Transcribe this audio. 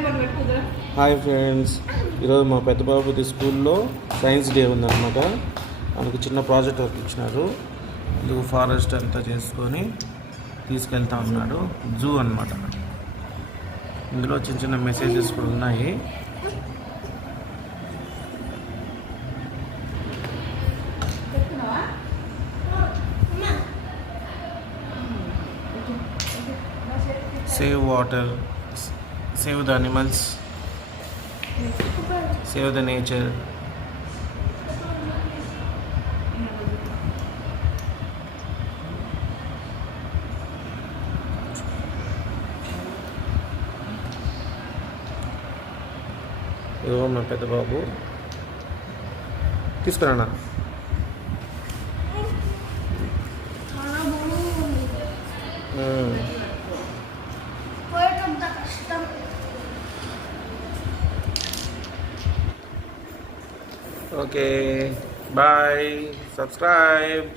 Hi friends, ఈరోజు మా పెద్ద బాబుది స్కూల్లో సైన్స్ డే ఉందన్నమాట. మనకు చిన్న ప్రాజెక్ట్ వర్క్ ఇచ్చినారు. ఇందుకు ఫారెస్ట్ అంతా చేసుకొని తీసుకెళ్తా ఉన్నాడు. జూ అన్నమాట. ఇందులో చిన్న చిన్న మెసేజెస్ కూడా ఉన్నాయి. Save water, save the animals, save the nature. ఇదిగో మా పెద్ద బాబు తీసుకురానా. Okay, bye, subscribe.